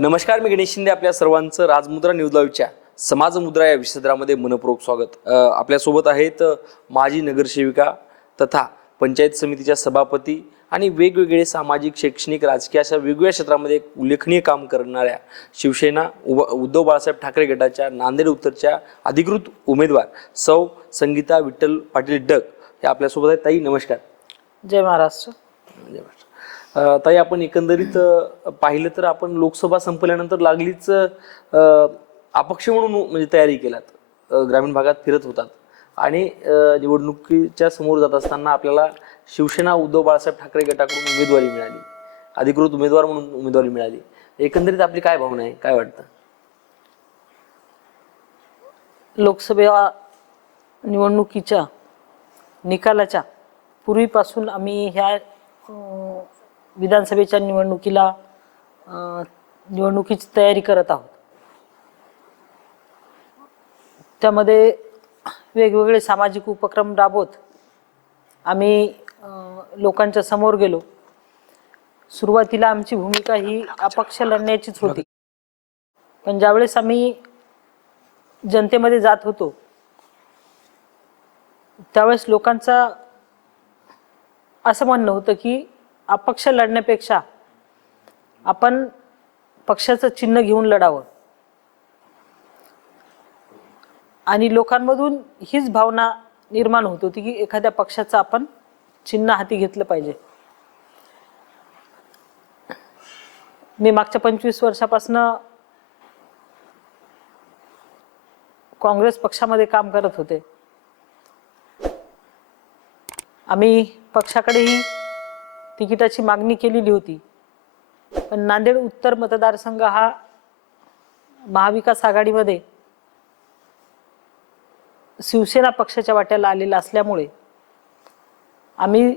नमस्कार, मी गणेश शिंदे. आपल्या सर्वांचं राजमुद्रा न्यूज लाईव्हच्या समाज मुद्रा या विषयामध्ये मनपूर्वक स्वागत. आपल्यासोबत आहेत माजी नगरसेविका तथा पंचायत समितीच्या सभापती आणि वेगवेगळे सामाजिक, शैक्षणिक, राजकीय अशा वेगवेगळ्या क्षेत्रामध्ये एक उल्लेखनीय काम करणाऱ्या शिवसेना उद्धव बाळासाहेब ठाकरे गटाच्या नांदेड उत्तरच्या अधिकृत उमेदवार सौ संगीता विठ्ठल पाटील डग हे आपल्यासोबत आहेत. ताई नमस्कार. जय महाराष्ट्र. जय महाराष्ट्र. ताई, आपण एकंदरीत पाहिलं तर आपण लोकसभा संपल्यानंतर लागलीच अपक्ष म्हणून म्हणजे तयारी केलात, ग्रामीण भागात फिरत होतात आणि निवडणुकीच्या समोर जात असताना आपल्याला शिवसेना उद्धव बाळासाहेब ठाकरे गटाकडून उमेदवारी मिळाली, अधिकृत उमेदवार म्हणून उमेदवारी मिळाली. एकंदरीत आपली काय भावना आहे, काय वाटतं? लोकसभा निवडणुकीच्या निकालाच्या पूर्वीपासून आम्ही ह्या विधानसभेच्या निवडणुकीची तयारी करत आहोत. त्यामध्ये वेगवेगळे सामाजिक उपक्रम राबवत आम्ही लोकांच्या समोर गेलो. सुरुवातीला आमची भूमिका ही अपक्ष लढण्याचीच होती, पण ज्यावेळेस आम्ही जनतेमध्ये जात होतो त्यावेळेस लोकांचा असं म्हणणं होतं की अपक्ष लढण्यापेक्षा आपण पक्षाचं चिन्ह घेऊन लढावं, आणि लोकांमधून हीच भावना निर्माण होत होती की एखाद्या पक्षाचं आपण चिन्ह हाती घेतलं पाहिजे. मी मागच्या 25 वर्षापासून काँग्रेस पक्षामध्ये काम करत होते. आम्ही पक्षाकडेही तिकिटाची मागणी केलेली होती, पण नांदेड उत्तर मतदारसंघ हा महाविकास आघाडीमध्ये शिवसेना पक्षाच्या वाट्याला आलेला असल्यामुळे आम्ही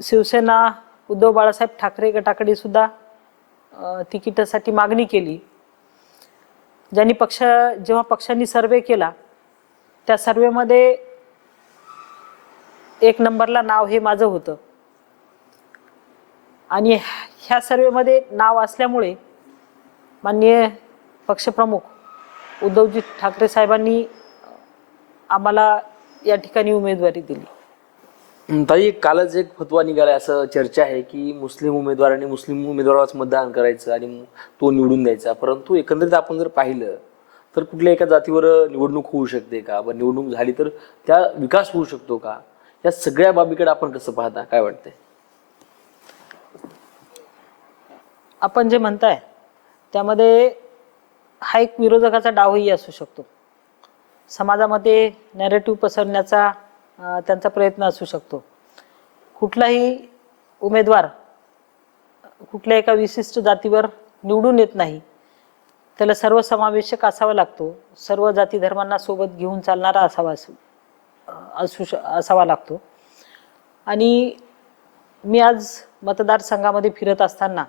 शिवसेना उद्धव बाळासाहेब ठाकरे गटाकडे सुद्धा तिकिटासाठी मागणी केली. जेव्हा पक्षांनी सर्वे केला त्या सर्वेमध्ये 1 नंबरला नाव हे माझं होतं, आणि ह्या सर्वेमध्ये नाव असल्यामुळे माननीय पक्षप्रमुख उद्धवजी ठाकरे साहेबांनी आम्हाला या ठिकाणी उमेदवारी दिली. ताई, कालच एक फतवा निघाला, असं चर्चा आहे की मुस्लिम उमेदवारांनी मुस्लिम उमेदवारालाच मतदान करायचं आणि तो निवडून द्यायचा. परंतु एकंदरीत आपण जर पाहिलं तर कुठल्या एका जातीवर निवडणूक होऊ शकते का? निवडणूक झाली तर त्या विकास होऊ शकतो का? या सगळ्या बाबीकडे आपण कसं पाहता, काय वाटतंय? आपण जे म्हणताय त्यामध्ये हा एक विरोधकाचा डावही असू शकतो. समाजामध्ये नॅरेटिव्ह पसरण्याचा त्यांचा प्रयत्न असू शकतो. कुठलाही उमेदवार कुठल्या एका विशिष्ट जातीवर निवडून येत नाही, त्याला सर्वसमावेशक असावा लागतो, सर्व जाती धर्मांना सोबत घेऊन चालणारा असावा लागतो. आणि मी आज मतदारसंघामध्ये फिरत असताना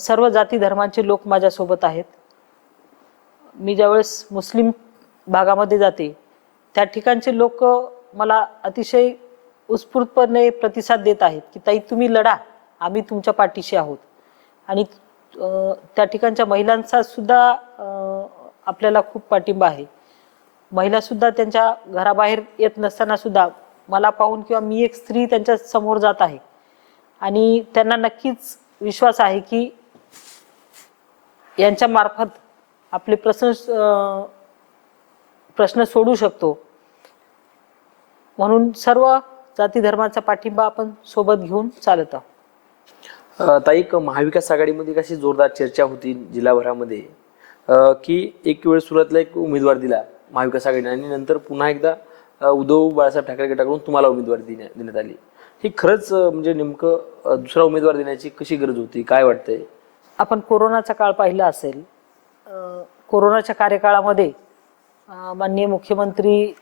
सर्व जाती धर्मांचे लोक माझ्यासोबत आहेत. मी ज्यावेळेस मुस्लिम भागामध्ये जाते त्या ठिकाणचे लोक मला अतिशय उत्स्फूर्तपणे प्रतिसाद देत आहेत की ताई, तुम्ही लढा, आम्ही तुमच्या पाठीशी आहोत. आणि त्या ठिकाणच्या महिलांचा सुद्धा आपल्याला खूप पाठिंबा आहे. महिला सुद्धा त्यांच्या घराबाहेर येत नसताना सुद्धा मला पाहून किंवा मी एक स्त्री त्यांच्या समोर जात आहे आणि त्यांना नक्कीच विश्वास आहे की यांच्या मार्फत आपले प्रश्न सोडू शकतो. म्हणून सर्व जाती धर्माचा पाठिंबा आपण सोबत घेऊन चालत आहोत. ताई, महाविकास आघाडीमध्ये कशी जोरदार चर्चा होती जिल्हाभरामध्ये की एक वेळ सुरुवातीला एक उमेदवार दिला महाविकास आघाडीने आणि नंतर पुन्हा एकदा उद्धव बाळासाहेब ठाकरे गटाकडून तुम्हाला उमेदवारी देण्यात आली. ही खरंच म्हणजे नेमकं दुसरा उमेदवार देण्याची कशी गरज होती, काय वाटतंय? आपण कोरोनाचा काळ पाहिला असेल. कोरोनाच्या कार्यकाळामध्ये माननीय मुख्यमंत्री,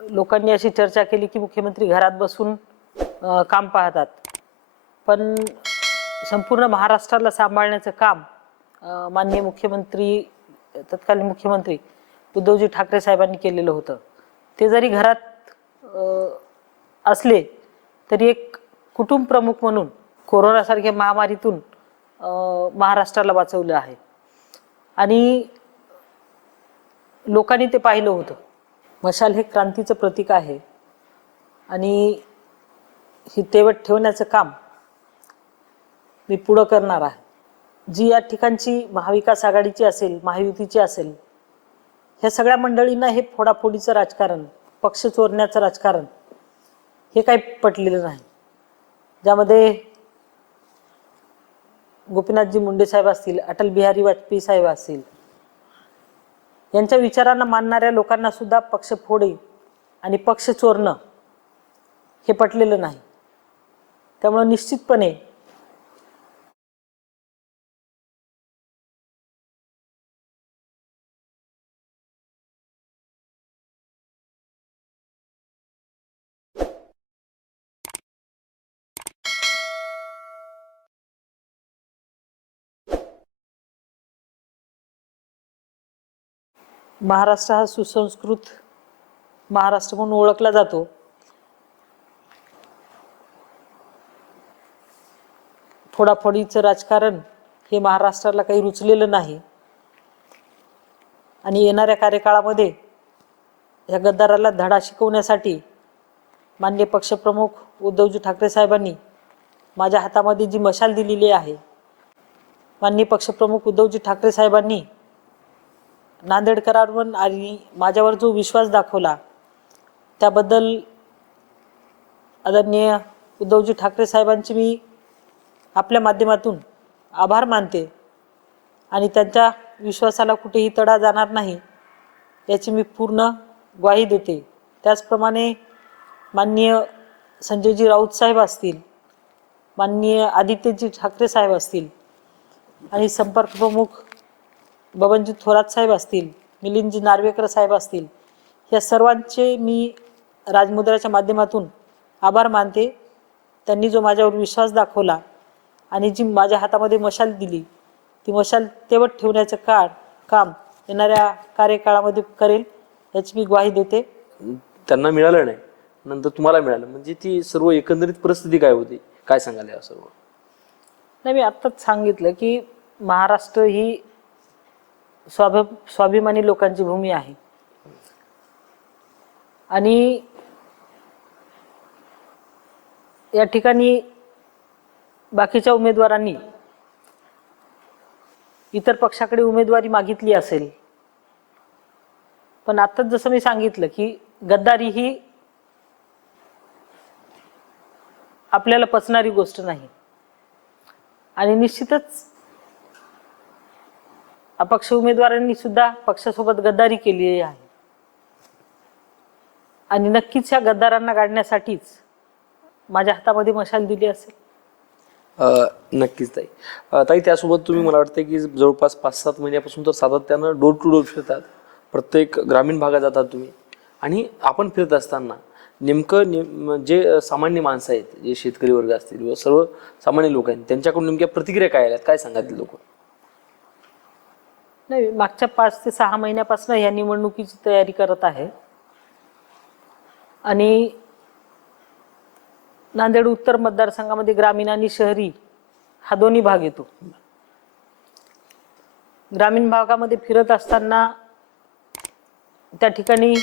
लोकांनी अशी चर्चा केली की मुख्यमंत्री घरात बसून काम पाहतात, पण संपूर्ण महाराष्ट्राला सांभाळण्याचं काम माननीय मुख्यमंत्री, तत्कालीन मुख्यमंत्री उद्धवजी ठाकरे साहेबांनी केलेलं होतं. ते जरी घरात असले तरी एक कुटुंब प्रमुख म्हणून कोरोनासारख्या महामारीतून महाराष्ट्राला वाचवलं आहे. आणि लोकांनी ते पाहिलं होतं. मशाल हे क्रांतीचं प्रतीक आहे आणि ही तेवत ठेवण्याचं काम मी पुढं करणार आहे. जी या ठिकाणची महाविकास आघाडीची असेल, महायुतीची असेल, ह्या सगळ्या मंडळींना हे फोडाफोडीचं राजकारण, पक्ष चोरण्याचं राजकारण हे काही पटलेलं नाही. ज्यामध्ये गोपीनाथजी मुंडे साहेब असतील, अटल बिहारी वाजपेयी साहेब असतील, यांच्या विचारांना मानणाऱ्या लोकांना सुद्धा पक्षफोडी आणि पक्ष चोरणं हे पटलेलं नाही. त्यामुळे निश्चितपणे महाराष्ट्र हा सुसंस्कृत महाराष्ट्र म्हणून ओळखला जातो. फोडाफोडीचं राजकारण हे महाराष्ट्राला काही रुचलेलं नाही आणि येणाऱ्या कार्यकाळामध्ये या गद्दाराला धडा शिकवण्यासाठी माननीय पक्षप्रमुख उद्धवजी ठाकरे साहेबांनी माझ्या हातामध्ये जी मशाल दिलेली आहे, माननीय पक्षप्रमुख उद्धवजी ठाकरे साहेबांनी नांदेड करारवर आणि माझ्यावर जो विश्वास दाखवला त्याबद्दल आदरणीय उद्धवजी ठाकरे साहेबांची मी आपल्या माध्यमातून आभार मानते आणि त्यांच्या विश्वासाला कुठेही तडा जाणार नाही याची मी पूर्ण ग्वाही देते. त्याचप्रमाणे माननीय संजयजी राऊत साहेब असतील, माननीय आदित्यजी ठाकरे साहेब असतील आणि संपर्क प्रमुख बबनजी थोरात साहेब असतील, मिलिंदजी नार्वेकर साहेब असतील, या सर्वांचे मी राजमुद्राच्या माध्यमातून आभार मानते. त्यांनी जो माझ्यावर विश्वास दाखवला आणि जी माझ्या हातामध्ये मशाल दिली, ती मशाल तेवत ठेवण्याचं काम येणाऱ्या कार्यकाळामध्ये करेल याची मी ग्वाही देते. त्यांना मिळालं नाही, नंतर तुम्हाला मिळालं, म्हणजे ती सर्व एकंदरीत परिस्थिती काय होती, काय सांगाल या सर्व? नाही, मी आत्ताच सांगितलं की महाराष्ट्र ही स्वाभिमानी लोकांची भूमी आहे आणि या ठिकाणी बाकीच्या उमेदवारांनी इतर पक्षाकडे उमेदवारी मागितली असेल, पण आत्ताच जसं मी सांगितलं की गद्दारी ही आपल्याला पचणारी गोष्ट नाही आणि निश्चितच अपक्ष उमेदवारांनी सुद्धा पक्षासोबत गद्दारी केली आहे आणि नक्कीच या गद्दारांना गाडण्यासाठीच माझ्या हातामध्ये मशाल दिली असेल. नक्कीच ताई. ताई, त्यासोबत तुम्ही मला वाटतं की जवळपास 5-7 महिन्यापासून तर सातत्यानं डोर टू डोर फिरतात, प्रत्येक ग्रामीण भागात जातात तुम्ही, आणि आपण फिरत असताना नेमकं जे सामान्य माणसं आहेत, जे शेतकरी वर्ग असतील व सर्व सामान्य लोक आहेत, त्यांच्याकडून नेमक्या प्रतिक्रिया काय आल्यात, काय सांगायचे लोक? नाही, मागच्या 5 ते 6 महिन्यापासून या निवडणुकीची तयारी करत आहे आणि नांदेड उत्तर मतदारसंघामध्ये ग्रामीण आणि शहरी हा दोन्ही भाग येतो. ग्रामीण भागामध्ये फिरत असताना त्या ठिकाणी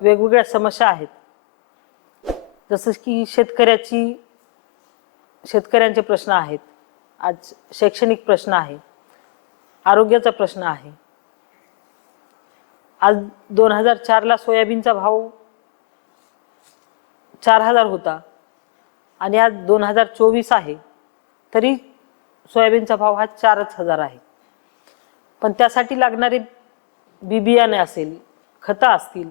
वेगवेगळ्या समस्या आहेत, जसं की शेतकऱ्यांचे प्रश्न आहेत, आज शैक्षणिक प्रश्न आहे, आरोग्याचा प्रश्न आहे. आज 2004ला सोयाबीनचा भाव 4000 होता आणि आज 2024 आहे, तरी सोयाबीनचा भाव हा 4000 आहे. पण त्यासाठी लागणारे बियाणे असेल, खतं असतील,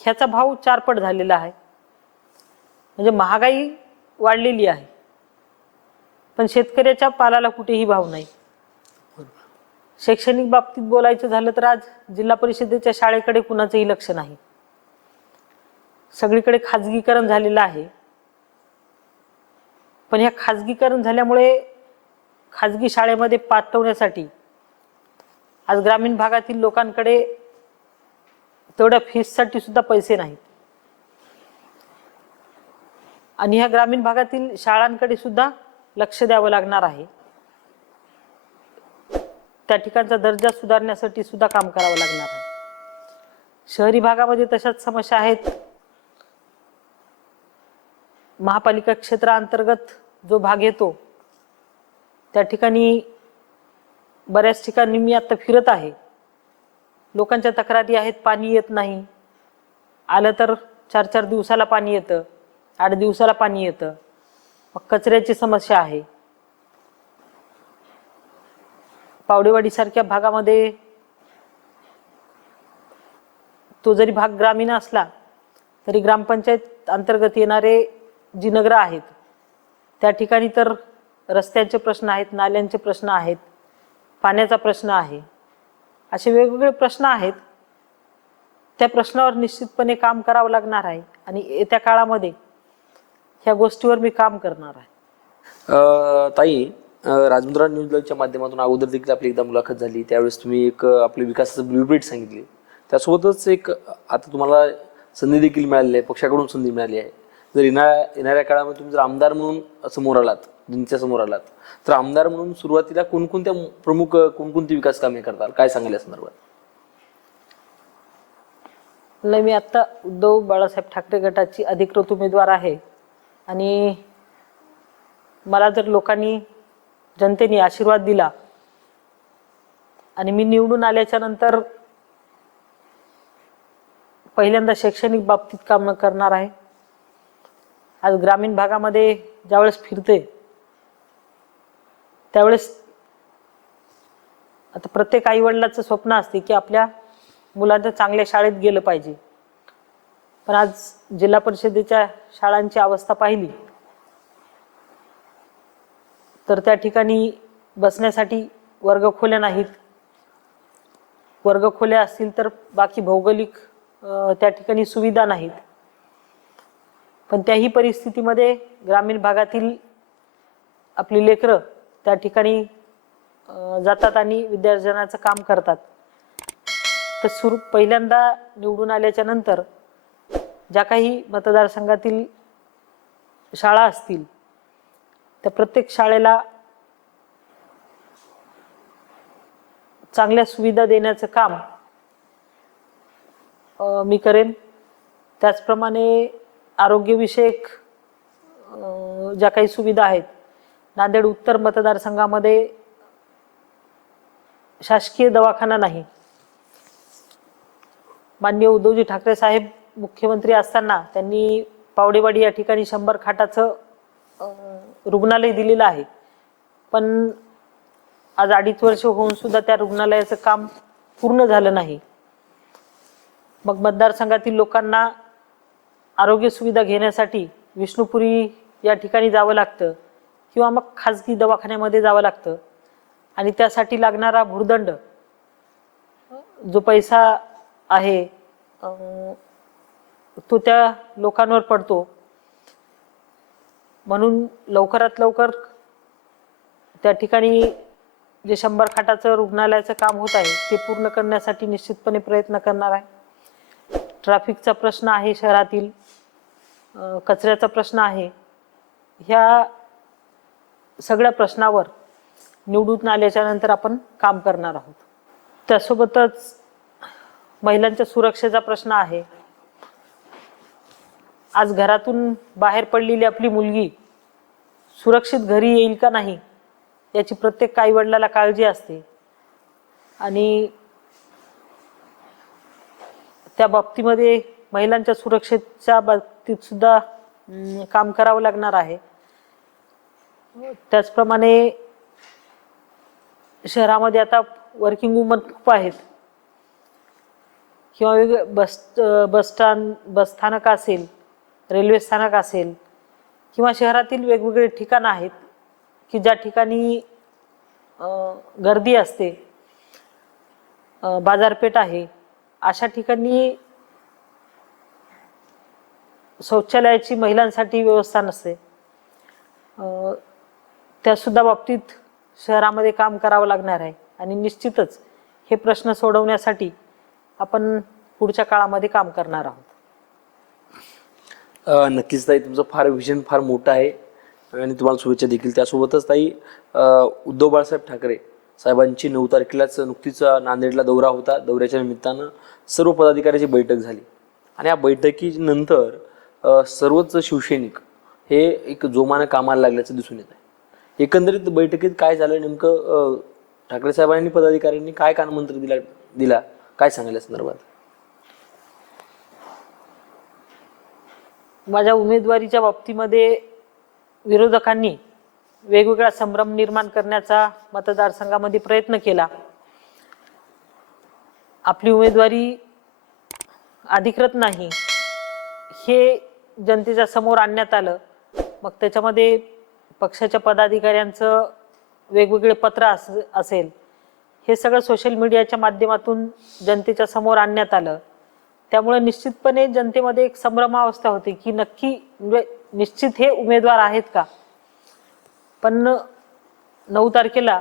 ह्याचा भाव 4 पट झालेला आहे. म्हणजे महागाई वाढलेली आहे, पण शेतकऱ्याच्या पालाला कुठेही भाव नाही. शैक्षणिक बाबतीत बोलायचं झालं तर आज जिल्हा परिषदेच्या शाळेकडे कुणाचंही लक्ष नाही, सगळीकडे खाजगीकरण झालेलं आहे. पण ह्या खाजगीकरण झाल्यामुळे खाजगी शाळेमध्ये पाठवण्यासाठी आज ग्रामीण भागातील लोकांकडे तेवढ्या फीससाठी सुद्धा पैसे नाहीत आणि ह्या ग्रामीण भागातील शाळांकडे सुद्धा लक्ष द्यावं लागणार आहे. त्या ठिकाणचा दर्जा सुधारण्यासाठी सुद्धा काम करावं लागणार आहे. शहरी भागामध्ये तशाच समस्या आहेत. महापालिका क्षेत्राअंतर्गत जो भाग येतो त्या ठिकाणी बऱ्याच ठिकाणी मी आता फिरत आहे, लोकांच्या तक्रारी आहेत, पाणी येत नाही, आलं तर 4-4 दिवसाला पाणी येतं, 8 दिवसाला पाणी येतं. मग कचऱ्याची समस्या आहे. पावडेवाडी सारख्या भागामध्ये तो जरी भाग ग्रामीण असला तरी ग्रामपंचायत अंतर्गत येणारे जी नगरं आहेत त्या ठिकाणी तर रस्त्यांचे प्रश्न आहेत, नाल्यांचे प्रश्न आहेत, पाण्याचा प्रश्न आहे, असे वेगवेगळे प्रश्न आहेत. त्या प्रश्नावर निश्चितपणे काम करावं लागणार आहे आणि येत्या काळामध्ये ह्या गोष्टीवर मी काम करणार आहे. ताई, राजमुद्रा न्यूज लाईव्हच्या माध्यमातून अगोदर देखील आपली एकदा मुलाखत झाली, त्यावेळेस तुम्ही एक आपली विकासाचं ब्ल्यूप्रिंट सांगितली. त्यासोबतच एक आता तुम्हाला संधी देखील मिळालेली आहे, पक्षाकडून संधी मिळाली आहे. जर येणाऱ्या काळामध्ये तुम्ही जर आमदार म्हणून समोर आलात, जनतेच्या समोर आलात, तर आमदार म्हणून सुरुवातीला कोणकोणत्या प्रमुख कोणकोणती विकास कामे करताल, काय सांगाल या संदर्भात? मी आता उद्धव बाळासाहेब ठाकरे गटाची अधिकृत उमेदवार आहे आणि मला जर लोकांनी, जनतेने आशीर्वाद दिला आणि मी निवडून आल्याच्या नंतर पहिल्यांदा शैक्षणिक बाबतीत काम करणार आहे. आज ग्रामीण भागामध्ये ज्यावेळेस फिरते त्यावेळेस आता प्रत्येक आईवडिलाचं स्वप्न असते की आपल्या मुलांच्या चांगल्या शाळेत गेलं पाहिजे. पण आज जिल्हा परिषदेच्या शाळांची अवस्था पाहिली तर त्या ठिकाणी बसण्यासाठी वर्गखोल्या नाहीत. वर्गखोल्या असतील तर बाकी भौगोलिक त्या ठिकाणी सुविधा नाहीत. पण त्याही परिस्थितीमध्ये ग्रामीण भागातील आपली लेकरं त्या ठिकाणी जातात आणि विद्यार्जनाचं काम करतात. तर पहिल्यांदा निवडून आल्याच्या नंतर ज्या काही मतदारसंघातील शाळा असतील त्या प्रत्येक शाळेला चांगल्या सुविधा देण्याचं काम मी करेन. त्याचप्रमाणे आरोग्यविषयक ज्या काही सुविधा आहेत, नांदेड उत्तर मतदारसंघामध्ये शासकीय दवाखाना नाही. माननीय उद्धवजी ठाकरे साहेब मुख्यमंत्री असताना त्यांनी पावडेवाडी या ठिकाणी 100 खाटाचं रुग्णालय दिलेलं आहे. पण आज 2.5 वर्ष होऊन सुद्धा त्या रुग्णालयाचं काम पूर्ण झालं नाही. मग मतदारसंघातील लोकांना आरोग्य सुविधा घेण्यासाठी विष्णुपुरी या ठिकाणी जावं लागतं किंवा मग खाजगी दवाखान्यामध्ये जावं लागतं आणि त्यासाठी लागणारा भुर्दंड जो पैसा आहे तो त्या लोकांवर पडतो. म्हणून लवकरात लवकर त्या ठिकाणी जे 100 खाटाचं रुग्णालयाचं काम होत आहे ते पूर्ण करण्यासाठी निश्चितपणे प्रयत्न करणार आहे. ट्रॅफिकचा प्रश्न आहे, शहरातील कचऱ्याचा प्रश्न आहे. ह्या सगळ्या प्रश्नावर निवडून आल्याच्या नंतर आपण काम करणार आहोत. त्यासोबतच महिलांच्या सुरक्षेचा प्रश्न आहे. आज घरातून बाहेर पडलेली आपली मुलगी सुरक्षित घरी येईल का नाही याची प्रत्येक आईवडिलाला काळजी असते आणि त्या बाबतीमध्ये महिलांच्या सुरक्षेच्या बाबतीत सुद्धा काम करावं लागणार आहे. त्याचप्रमाणे शहरामध्ये आता वर्किंग वुमन खूप आहेत किंवा बस स्थानक असेल, रेल्वे स्थानक असेल किंवा शहरातील वेगवेगळे ठिकाणं आहेत की ज्या ठिकाणी गर्दी असते, बाजारपेठ आहे, अशा ठिकाणी शौचालयाची महिलांसाठी व्यवस्था नसते. त्यासुद्धा बाबतीत शहरामध्ये काम करावं लागणार आहे आणि निश्चितच हे प्रश्न सोडवण्यासाठी आपण पुढच्या काळामध्ये काम करणार आहोत. नक्कीच ताई, तुमचं विजन फार मोठं आहे. आणि तुम्हाला शुभेच्छा देखील. त्यासोबतच ताई, उद्धव बाळासाहेब ठाकरे साहेबांची 9 तारखेलाच नुकतीच नांदेडला दौरा होता. दौऱ्याच्या निमित्तानं सर्व पदाधिकाऱ्याची बैठक झाली आणि या बैठकीनंतर सर्वच शिवसैनिक हे एक जोमानं कामाला लागल्याचं दिसून येत आहे. एकंदरीत बैठकीत काय झालं नेमकं, ठाकरे साहेबांनी पदाधिकाऱ्यांनी काय कानमंत्र दिला काय सांगायला या संदर्भात? माझ्या उमेदवारीच्या बाबतीमध्ये विरोधकांनी वेगवेगळा संभ्रम निर्माण करण्याचा मतदारसंघामध्ये प्रयत्न केला. आपली उमेदवारी अधिकृत नाही हे जनतेच्या समोर आणण्यात आलं. मग त्याच्यामध्ये पक्षाच्या पदाधिकाऱ्यांचं वेगवेगळे पत्र असेल, हे सगळं सोशल मीडियाच्या माध्यमातून जनतेच्या समोर आणण्यात आलं. त्यामुळे निश्चितपणे जनतेमध्ये एक संभ्रमावस्था होती की नक्की म्हणजे निश्चित हे उमेदवार आहेत का. पण 9 तारखेला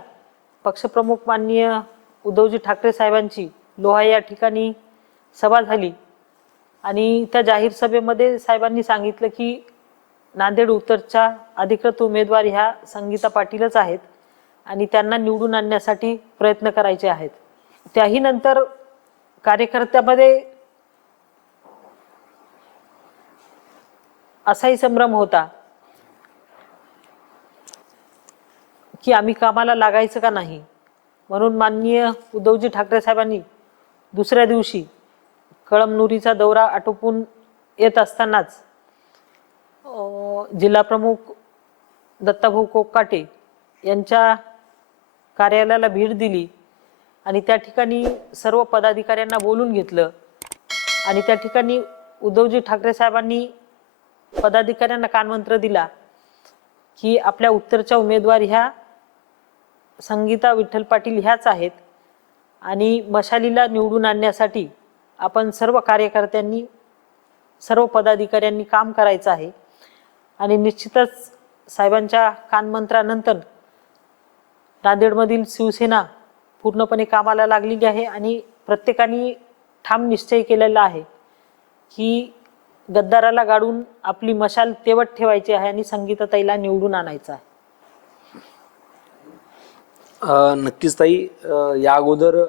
पक्षप्रमुख माननीय उद्धवजी ठाकरे साहेबांची लोहा या ठिकाणी सभा झाली आणि त्या जाहीर सभेमध्ये साहेबांनी सांगितलं की नांदेड उत्तरच्या अधिकृत उमेदवार ह्या संगीता पाटीलच आहेत आणि त्यांना निवडून आणण्यासाठी प्रयत्न करायचे आहेत. त्याही नंतर कार्यकर्त्यामध्ये असाही संभ्रम होता की आम्ही कामाला लागायचं का नाही. म्हणून माननीय उद्धवजी ठाकरे साहेबांनी दुसऱ्या दिवशी कळमनुरीचा दौरा आटोपून येत असतानाच जिल्हाप्रमुख दत्ताभाऊ कोकाटे यांच्या कार्यालयाला भेट दिली आणि त्या ठिकाणी सर्व पदाधिकाऱ्यांना बोलून घेतलं आणि त्या ठिकाणी उद्धवजी ठाकरे साहेबांनी पदाधिकाऱ्यांना कानमंत्र दिला की आपल्या उत्तरच्या उमेदवार ह्या संगीता विठ्ठल पाटील ह्याच आहेत आणि मशालीला निवडून आणण्यासाठी आपण सर्व कार्यकर्त्यांनी सर्व पदाधिकाऱ्यांनी काम करायचं आहे. आणि निश्चितच साहेबांच्या कानमंत्रानंतर नांदेडमधील शिवसेना पूर्णपणे कामाला लागलेली आहे आणि प्रत्येकाने ठाम निश्चय केलेला आहे की गद्दाराला गाडून आपली मशाल तेवत ठेवायची आहे आणि संगीताताईला निवडून आणायचं आहे. नक्कीच ताई, या अगोदर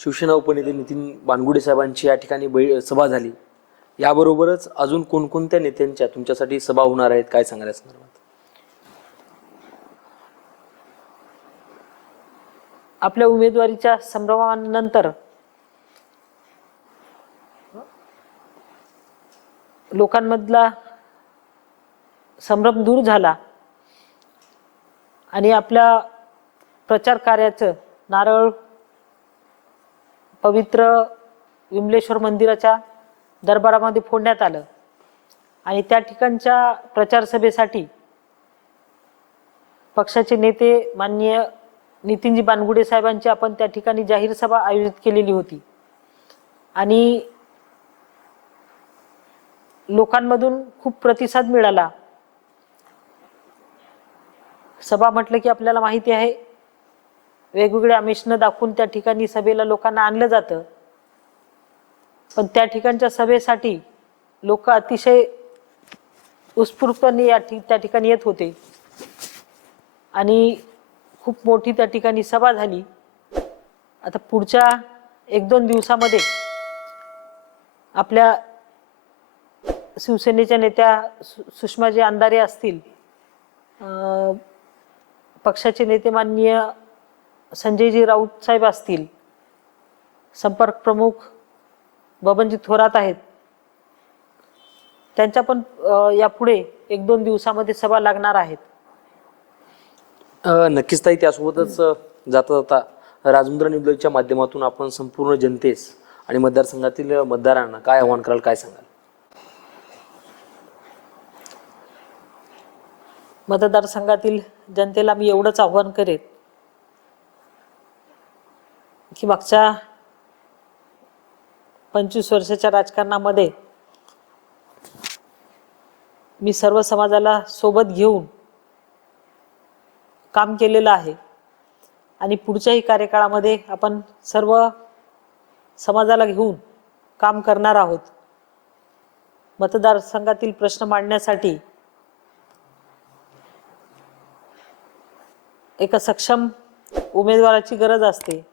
शिवसेना उपनेते नितीन बानगुडे साहेबांची या ठिकाणी सभा झाली. याबरोबरच अजून कोणकोणत्या नेत्यांच्या तुमच्यासाठी सभा होणार आहेत काय सांगाल या संदर्भात? आपल्या उमेदवारीच्या संभ्रमानंतर लोकांमधला संभ्रम दूर झाला आणि आपल्या प्रचार कार्याचं नारळ पवित्र विमलेश्वर मंदिराच्या दरबारामध्ये फोडण्यात आलं आणि त्या ठिकाणच्या प्रचार सभेसाठी पक्षाचे नेते माननीय नितीनजी बानगुडे साहेबांची आपण त्या ठिकाणी जाहीर सभा आयोजित केलेली होती आणि लोकांमधून खूप प्रतिसाद मिळाला. सभा म्हटलं की आपल्याला माहिती आहे वेगवेगळे आमिष न दाखवून त्या ठिकाणी सभेला लोकांना आणलं जातं, पण त्या ठिकाणच्या सभेसाठी लोक अतिशय उत्स्फूर्तपणे त्या ठिकाणी येत होते आणि खूप मोठी त्या ठिकाणी सभा झाली. आता पुढच्या 1-2 दिवसामध्ये आपल्या शिवसेनेच्या नेत्या सुषमाजी अंधारे असतील, पक्षाचे नेते माननीय संजयजी राऊत साहेब असतील, संपर्क प्रमुख बबनजी थोरात आहेत, त्यांच्या पण यापुढे 1-2 दिवसामध्ये सभा लागणार आहेत. नक्कीच ताई, त्यासोबतच जाता जाता राजमुद्रा निवडणुकीच्या माध्यमातून आपण संपूर्ण जनतेस आणि मतदारसंघातील मतदारांना काय आव्हान कराल काय सांगाल? मतदारसंघातील जनतेला मी एवढंच आव्हान करेन की मागच्या 25 वर्षाच्या राजकारणामध्ये मी सर्व समाजाला सोबत घेऊन काम केलेलं आहे आणि पुढच्याही कार्यकाळामध्ये आपण सर्व समाजाला घेऊन काम करणार आहोत. मतदारसंघातील प्रश्न मांडण्यासाठी एका सक्षम उमेदवाराची गरज असते.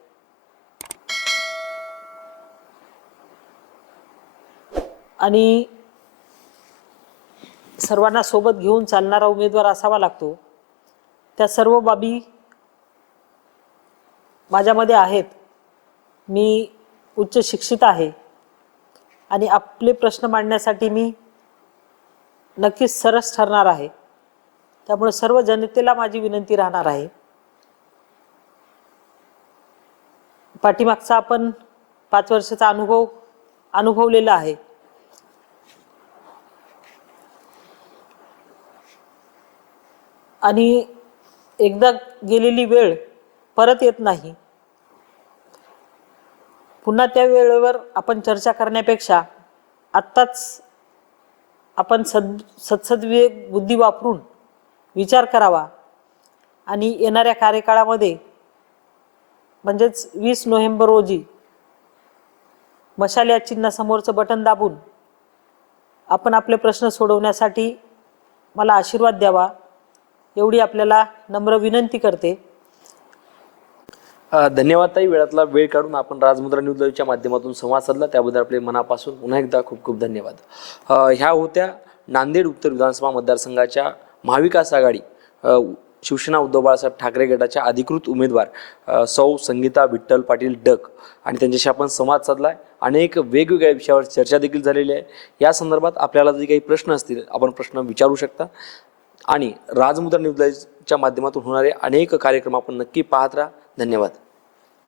आणि सर्वांना सोबत घेऊन चालणारा उमेदवार असावा लागतो. त्या सर्व बाबी माझ्यामध्ये आहेत. मी उच्च शिक्षित आहे आणि आपले प्रश्न मांडण्यासाठी मी नक्कीच सरस ठरणार आहे. त्यामुळे सर्व जनतेला माझी विनंती राहणार आहे, पाठीमागचा आपण 5 वर्षाचा अनुभवलेला आहे. आणि एकदा गेलेली वेळ परत येत नाही. पुन्हा त्या वेळेवर आपण चर्चा करण्यापेक्षा आत्ताच आपण सद्सद्विवेक बुद्धी वापरून विचार करावा आणि येणाऱ्या कार्यकाळामध्ये म्हणजेच 20 नोव्हेंबर रोजी मशाल या चिन्हासमोरचं बटन दाबून आपण आपले प्रश्न सोडवण्यासाठी मला आशीर्वाद द्यावा, एवढी आपल्याला नम्र विनंती करते. धन्यवाद ताई. वेळातला वेळ काढून आपण राजमुद्रा न्यूज लाईव्हच्या माध्यमातून संवाद साधला त्याबद्दल आपले मनापासून पुन्हा एकदा खूप खूप धन्यवाद. ह्या होत्या नांदेड उत्तर विधानसभा मतदारसंघाच्या महाविकास आघाडी शिवसेना उद्धव बाळासाहेब ठाकरे गटाच्या अधिकृत उमेदवार सौ संगीता विठ्ठल पाटील डक आणि त्यांच्याशी आपण संवाद साधलाय. अनेक वेगवेगळ्या विषयावर चर्चा देखील झालेली आहे. या संदर्भात आपल्याला जे काही प्रश्न असतील आपण प्रश्न विचारू शकता आणि राजमुद्रा न्यूज लाईव्हच्या माध्यमातून होणारे अनेक कार्यक्रम आपण नक्की पाहत राहा. धन्यवाद.